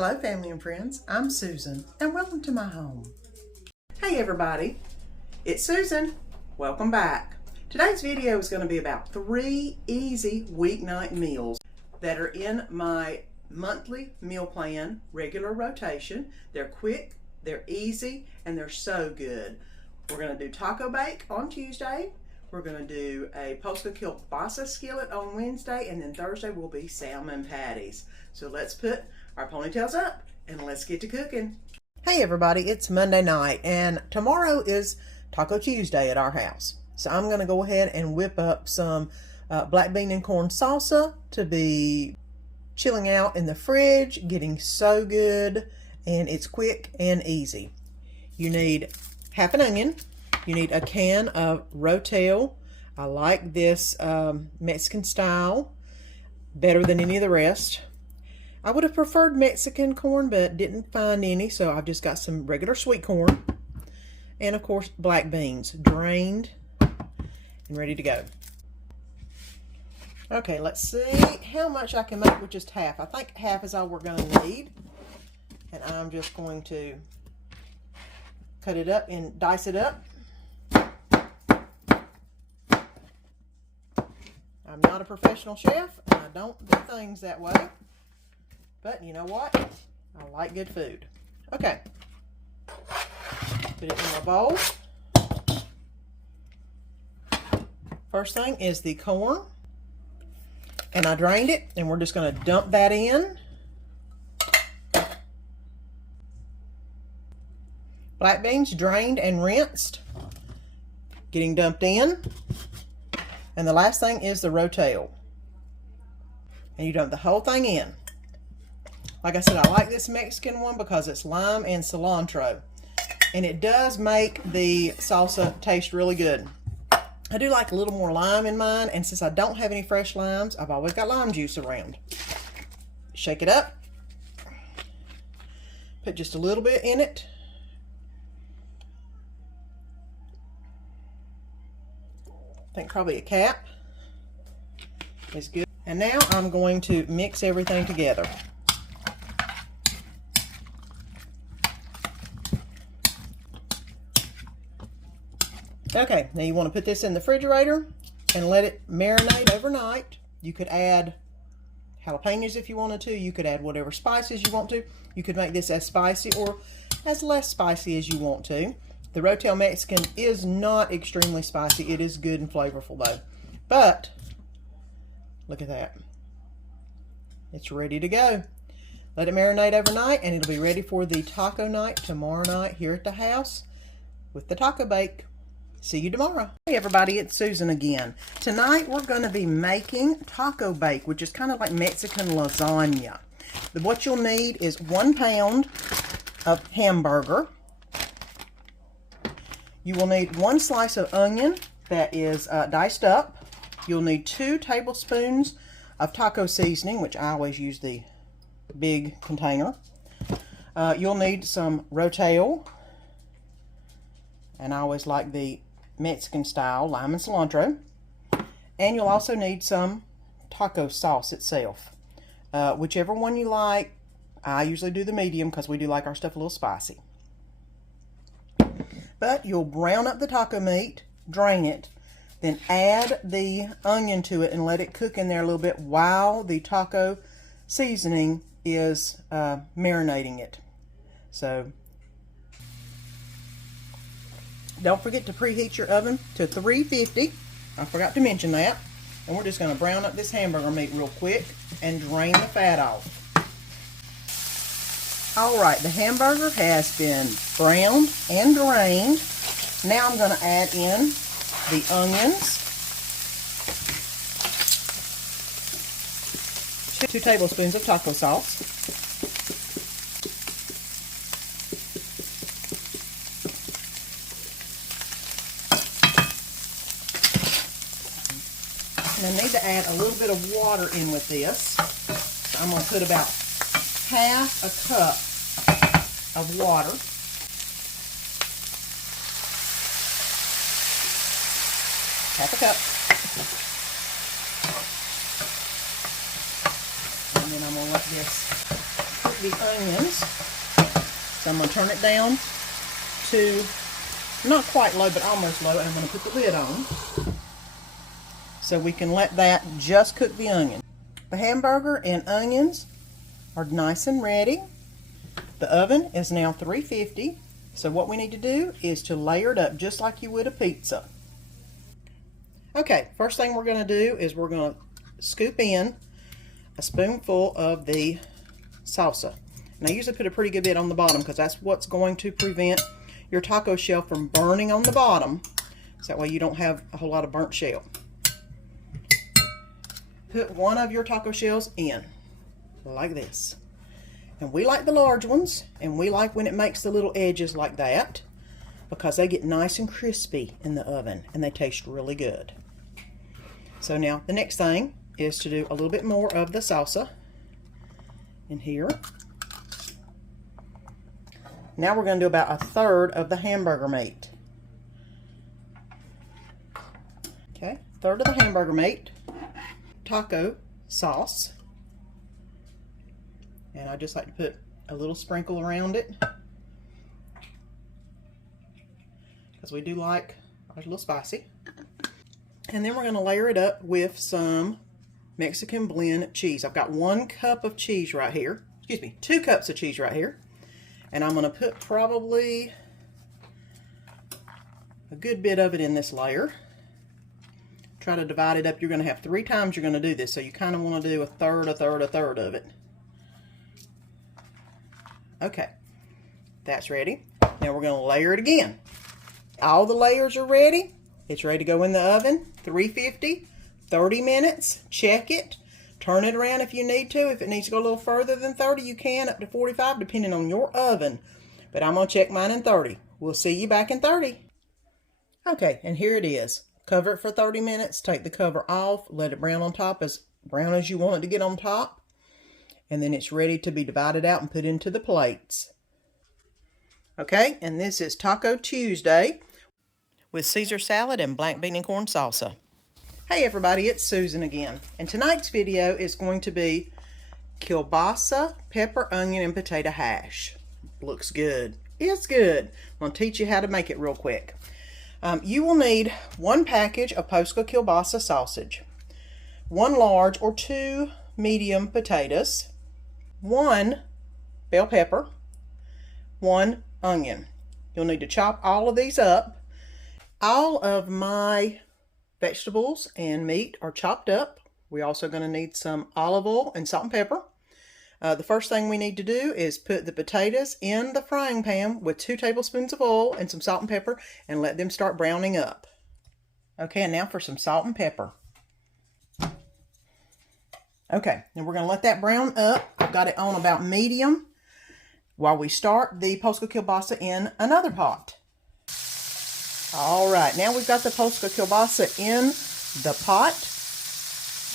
Hello family and friends, I'm Susan and welcome to my home. Hey everybody, it's Susan. Welcome back. Today's video is going to be about 3 easy weeknight meals that are in my monthly meal plan, regular rotation. They're quick, they're easy, and they're so good. We're going to do taco bake on Tuesday. We're going to do a Polska Kielbasa skillet on Wednesday, and then Thursday will be salmon patties. So let's put our ponytails up and let's get to cooking. Hey everybody, it's Monday night and tomorrow is Taco Tuesday at our house. So I'm going to go ahead and whip up some Blackbean and Corn salsa to be chilling out in the fridge, getting so good, and it's quick and easy. You need half an onion. You need a can of rotel. I like this Mexican style better than any of the rest. I would have preferred Mexican corn, but didn't find any, so I've just got some regular sweet corn. And of course, black beans, drained and ready to go. Okay, let's see how much I can make with just half. I think half is all we're going to need. And I'm just going to cut it up and dice it up. I'm not a professional chef, and I don't do things that way. But you know what? I like good food. Okay. Put it in my bowl. First thing is the corn. And I drained it, and we're just going to dump that in. Black beans drained and rinsed. Getting dumped in. And the last thing is the rotel. And you dump the whole thing in. Like I said, I like this Mexican one because it's lime and cilantro. And it does make the salsa taste really good. I do like a little more lime in mine, and since I don't have any fresh limes, I've always got lime juice around. Shake it up. Put just a little bit in it. I think probably a cap is good. And now I'm going to mix everything together. Okay, now you want to put this in the refrigerator and let it marinate overnight. You could add jalapenos if you wanted to. You could add whatever spices you want to. You could make this as spicy or as less spicy as you want to. The rotel Mexican is not extremely spicy. It is good and flavorful though. But look at that. It's ready to go. Let it marinate overnight and it'll be ready for the taco night tomorrow night here at the house with the taco bake. See you tomorrow. Hey everybody, it's Susan again. Tonight we're going to be making taco bake, which is kind of like Mexican lasagna. What you'll need is 1 pound of hamburger. You will need 1 slice of onion that is diced up. You'll need 2 tablespoons of taco seasoning, which I always use the big container. You'll need some rotel, and I always like the Mexican style, lime and cilantro. And you'll also need some taco sauce itself. Whichever one you like. I usually do the medium because we do like our stuff a little spicy. But you'll brown up the taco meat, drain it, then add the onion to it and let it cook in there a little bit while the taco seasoning is marinating it. So don't forget to preheat your oven to 350. I forgot to mention that. And we're just going to brown up this hamburger meat real quick and drain the fat off. Alright, the hamburger has been browned and drained. Now I'm going to add in the onions. 2 tablespoons of taco sauce. And I need to add a little bit of water in with this. So I'm going to put about half a cup of water. Half a cup. And then I'm going to let this cook the onions. So I'm going to turn it down to not quite low, but almost low, and I'm going to put the lid on so we can let that just cook the onion. The hamburger and onions are nice and ready. The oven is now 350. So what we need to do is to layer it up just like you would a pizza. Okay, first thing we're going to do is we're going to scoop in a spoonful of the salsa. And I usually put a pretty good bit on the bottom because that's what's going to prevent your taco shell from burning on the bottom. So that way you don't have a whole lot of burnt shell. Put one of your taco shells in like this. And we like the large ones, and we like when it makes the little edges like that because they get nice and crispy in the oven and they taste really good. So now the next thing is to do a little bit more of the salsa in here. Now we're going to do about a third of the hamburger meat. Okay, third of the hamburger meat, taco sauce. And I just like to put a little sprinkle around it because we do like ours a little spicy. And then we're going to layer it up with some Mexican blend cheese. I've got 1 cup of cheese right here. Excuse me, 2 cups of cheese right here. And I'm going to put probably a good bit of it in this layer. Try to divide it up. You're going to have 3 times you're going to do this, so you kind of want to do a third, a third, a third of it. Okay, that's ready. Now we're going to layer it again. All the layers are ready. It's ready to go in the oven, 350, 30 minutes. Check it. Turn it around if you need to. If it needs to go a little further than 30, you can, up to 45, depending on your oven. But I'm going to check mine in 30. We'll see you back in 30. Okay, and here it is. Cover it for 30 minutes. Take the cover off. Let it brown on top, as brown as you want it to get on top. And then it's ready to be divided out and put into the plates. Okay, and this is Taco Tuesday with Caesar salad and black bean and corn salsa. Hey everybody, it's Susan again. And tonight's video is going to be kielbasa, pepper, onion, and potato hash. Looks good. It's good. I'm going to teach you how to make it real quick. You will need 1 package of Polska Kielbasa sausage, 1 large or 2 medium potatoes, 1 bell pepper, 1 onion. You'll need to chop all of these up. All of my vegetables and meat are chopped up. We're also going to need some olive oil and salt and pepper. The first thing we need to do is put the potatoes in the frying pan with 2 tablespoons of oil and some salt and pepper and let them start browning up. Okay, and now for some salt and pepper. Okay, and we're going to let that brown up. I've got it on about medium while we start the Polska Kielbasa in another pot. All right, now we've got the Polska Kielbasa in the pot,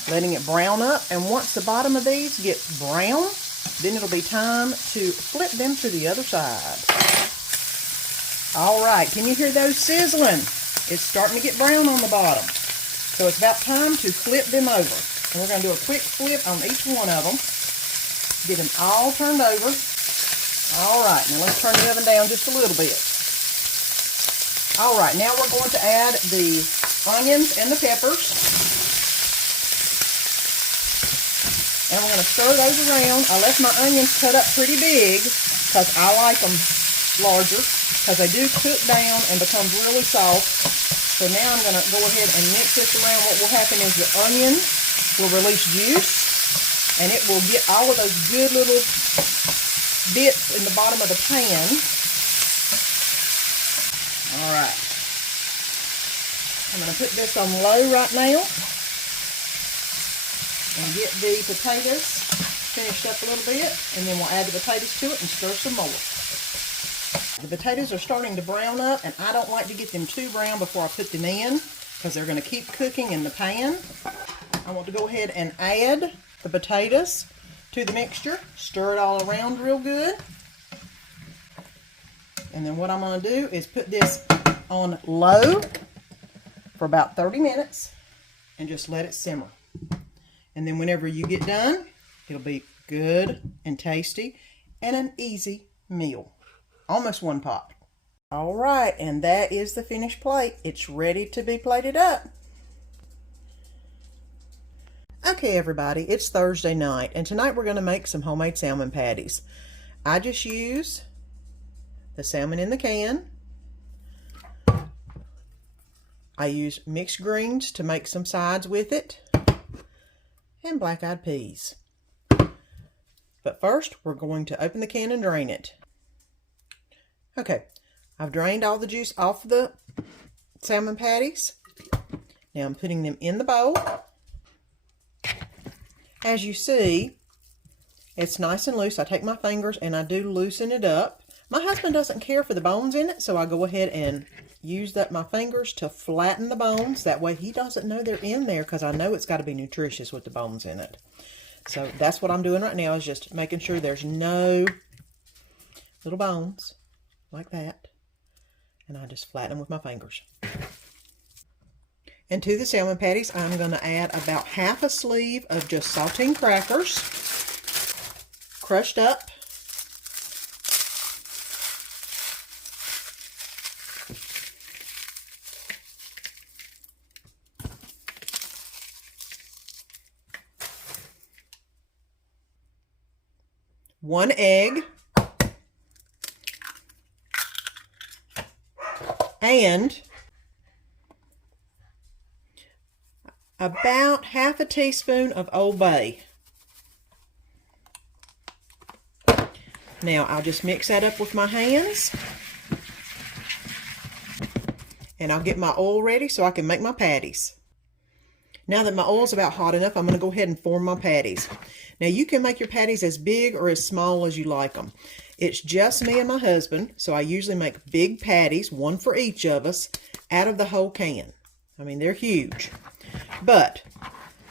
letting it brown up. And once the bottom of these get brown, then it'll be time to flip them to the other side. All right, can you hear those sizzling? It's starting to get brown on the bottom. So it's about time to flip them over. And we're going to do a quick flip on each one of them. Get them all turned over. All right, now let's turn the oven down just a little bit. All right, now we're going to add the onions and the peppers. And we're going to stir those around. I left my onions cut up pretty big because I like them larger because they do cook down and become really soft. So now I'm going to go ahead and mix this around. What will happen is the onion will release juice and it will get all of those good little bits in the bottom of the pan. All right. I'm going to put this on low right now and get the potatoes finished up a little bit, and then we'll add the potatoes to it and stir some more. The potatoes are starting to brown up, and I don't like to get them too brown before I put them in because they're going to keep cooking in the pan. I want to go ahead and add the potatoes to the mixture, stir it all around real good. And then what I'm going to do is put this on low for about 30 minutes and just let it simmer. And then whenever you get done, it'll be good and tasty and an easy meal. Almost one pot. All right, and that is the finished plate. It's ready to be plated up. Okay, everybody, it's Thursday night, and tonight we're going to make some homemade salmon patties. I just use the salmon in the can. I use mixed greens to make some sides with it, and black-eyed peas. But first, we're going to open the can and drain it. Okay, I've drained all the juice off the salmon patties. Now I'm putting them in the bowl. As you see, it's nice and loose. I take my fingers and I do loosen it up. My husband doesn't care for the bones in it, so I go ahead and use my fingers to flatten the bones. That way he doesn't know they're in there, because I know it's got to be nutritious with the bones in it. So that's what I'm doing right now, is just making sure there's no little bones like that. And I just flatten them with my fingers. And to the salmon patties, I'm going to add about half a sleeve of just saltine crackers, crushed up. One egg, and about half a teaspoon of Old Bay. Now I'll just mix that up with my hands, and I'll get my oil ready so I can make my patties. Now that my oil's about hot enough, I'm going to go ahead and form my patties. Now you can make your patties as big or as small as you like them. It's just me and my husband, so I usually make big patties, one for each of us, out of the whole can. I mean, they're huge. But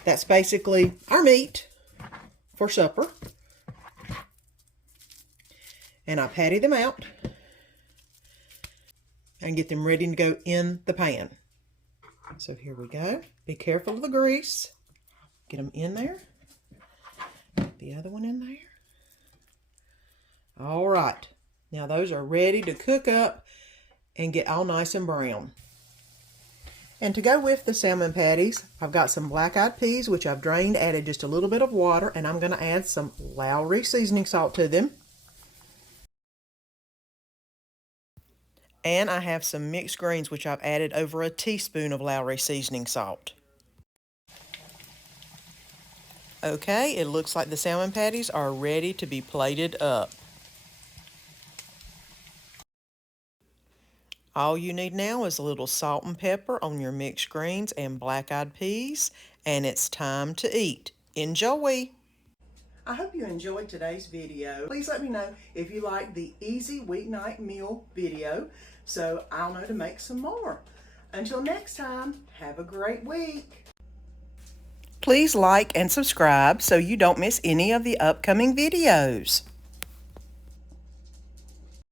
that's basically our meat for supper. And I patty them out and get them ready to go in the pan. So here we go. Be careful of the grease. Get them in there. Get the other one in there. All right. Now those are ready to cook up and get all nice and brown. And to go with the salmon patties, I've got some black-eyed peas, which I've drained, added just a little bit of water, and I'm going to add some Lowry seasoning salt to them. And I have some mixed greens, which I've added over a teaspoon of Lowry seasoning salt. Okay, it looks like the salmon patties are ready to be plated up. All you need now is a little salt and pepper on your mixed greens and black-eyed peas, and it's time to eat. Enjoy! I hope you enjoyed today's video. Please let me know if you like the easy weeknight meal video, so I'll know to make some more. Until next time, have a great week. Please like and subscribe so you don't miss any of the upcoming videos.